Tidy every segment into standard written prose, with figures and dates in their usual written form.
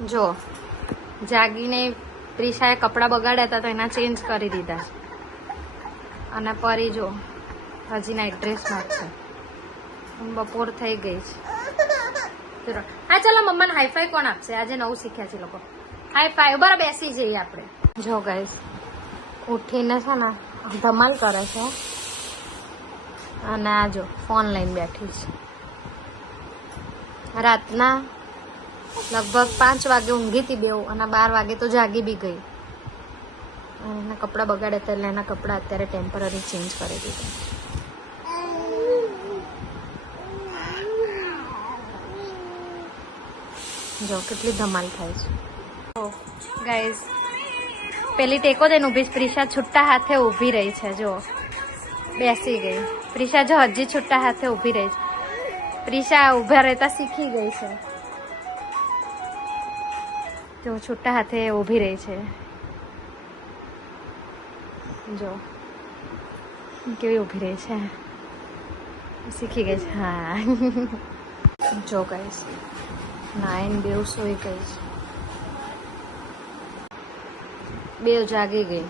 જો જાગીને પ્રિશાએ કપડાં બગાડ્યા હતા તો એના ચેન્જ કરી દીધા અને પરી જો હજી નાઇટ ડ્રેસમાં જ છે. બપોર થઈ ગઈ છે. હા ચાલો મમ્માને હાઈફાઈ કોણ આપશે? આજે નવું શીખ્યા છે લોકો. હાઈફાઈ બરાબર બેસી જઈએ આપણે. જો ગાઈસ ઉઠીને છે ને ધમાલ કરે છે અને આ જો ફોન લઈને બેઠી છે. રાતના લગભગ 5 વાગે ઊંઘી હતી બેઉ અને 12 વાગે તો જાગી બી ગઈ. એના કપડાં બગાડે એટલે એના કપડાં અત્યારે ટેમ્પરરી ચેન્જ કરી દીધા. જો કેટલી ધમાલ થાય છે. ગાઈઝ પેલી ટેકો દઈને ઊભી પ્રિશા છૂટા હાથે ઊભી રહી છે. જો બેસી ગઈ પ્રિશા. જો હજી છૂટા હાથે ઊભી રહી છે. પ્રિશા ઊભા રહેતા શીખી ગઈ છે. જો છૂટા હાથે ઊભી રહી છે. જો કેવી ઊભી રહી છે. શીખી ગઈ છે. હા જો ગાઈસ નાઈન બેવ સોઈ ગઈ છે. બેવ જાગી ગઈ.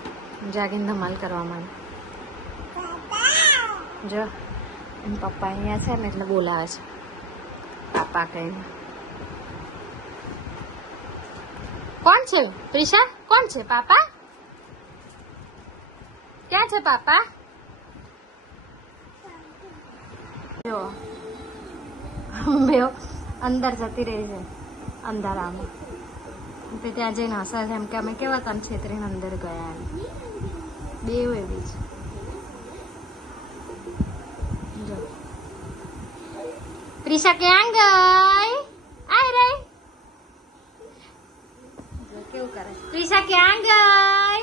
જાગીને ધમાલ કરવા માંડી. જો એમ પપ્પા અહીંયા છે ને એટલે બોલાવે છે પાપા કહીને. કોણ છે પ્રિશા? કોણ છે પાપા? ક્યાં છે પાપા? જો બેવ અંદર જતી રહી છે અંધારામાં. તો ત્યાં જઈને હશે એમ કે અમે કેવા તને છેતરીને અંદર ગયા એમ. બેવ એવી છે. જો પ્રિશા ક્યાં ગઈ? આય રે જો કેવું કરે. પ્રિશા ક્યાં ગઈ?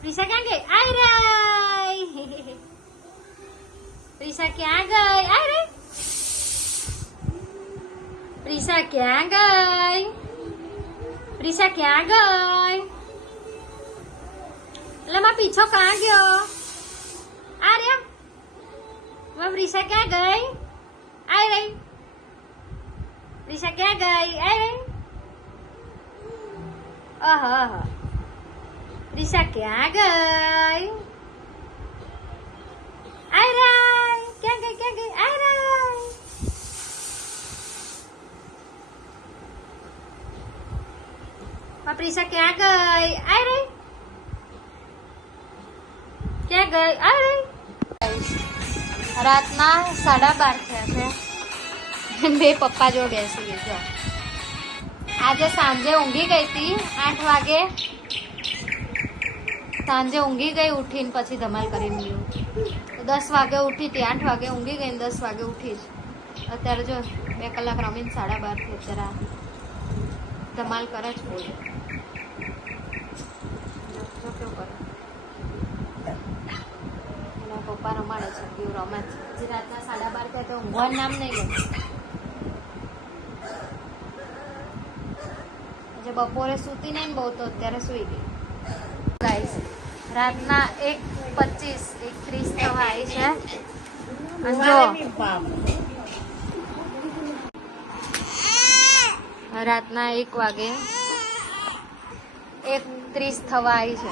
પ્રિશા ક્યાં ગઈ? આય રે પ્રિશા ક્યાં ગઈ? આય રે પ્રિશા ક્યાં ગઈ? પ્રિશા ક્યાં ગઈ? એટલે મારો પીછો ક્યાં ગયો? આ રે મારી પ્રિશા ક્યાં ગઈ? આય રે પ્રિશા ક્યાં ગઈ? આય રે પ્રિશા ક્યાં ગઈ? આય રે ક્યાં ગઈ? ક્યાં ગઈ? આય રે પ્રિશા ક્યાં ગઈ? આય રે ક્યાં ગઈ? આય રે. રાતના 12:30 થયા છે. બે પપ્પા જોડે બેસી ગઈ. જો આજે સાંજે ઊંઘી ગઈ હતી 8 વાગે. સાંજે ઊંઘી ગઈ. ઉઠીને પછી ધમાલ કરીને ગયું. 10 વાગે ઉઠી હતી. 8 વાગે ઊંઘી ગઈ ને 10 વાગે ઉઠી જ. અત્યારે જો 2 કલાક રમીને 12:30 થી અત્યારે ધમાલ કરે છે. બોલો જો કેવું કરે. એના પપ્પા રમાડે છે. કેવું રમે છે. હજી રાતના 12:30 થાય તો ઊંઘવાનું નામ નહીં લે. બપોરે સૂતી નહીં બહુ તો અત્યારે સૂઈ ગઈ. ગાઈસ રાતના 1:25 1:30 થવા આવી છે. જો રાતના 1 વાગે 1:30 થવા આવી છે.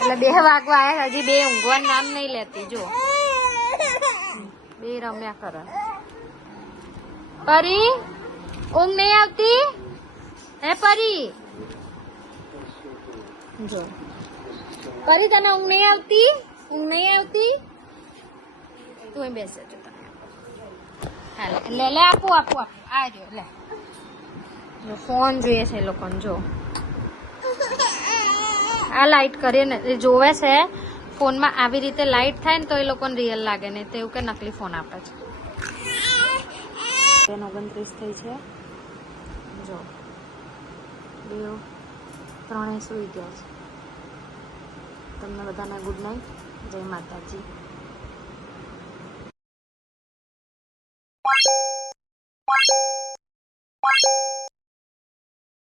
એટલે 2 વાગવા આવ્યા. હજી બે ઊંઘવાનું નામ નહીં લેતી. જો બે રમ્યા કરે. પરી ઊંઘ નહીં આવતી? હે પરી? જો પરી તને ઊંઘ નહીં આવતી? ઊંઘ નહીં આવતી? તું બેસે જો. હાલે લે લે આપું આ રહ્યો લે. જો ફોન જોઈએ છે એ લોકોને. જો આ લાઈટ કરીને જોવે છે ફોનમાં. આવી રીતે લાઈટ થાય ને તો એ લોકોને રિયલ લાગે ને. તેવું કે નકલી ફોન આપે છે. 29 થઈ છે. જો 2 3 સુઈ ગયા છે. તમને બધાને ગુડ નાઇટ. જય માતાજી.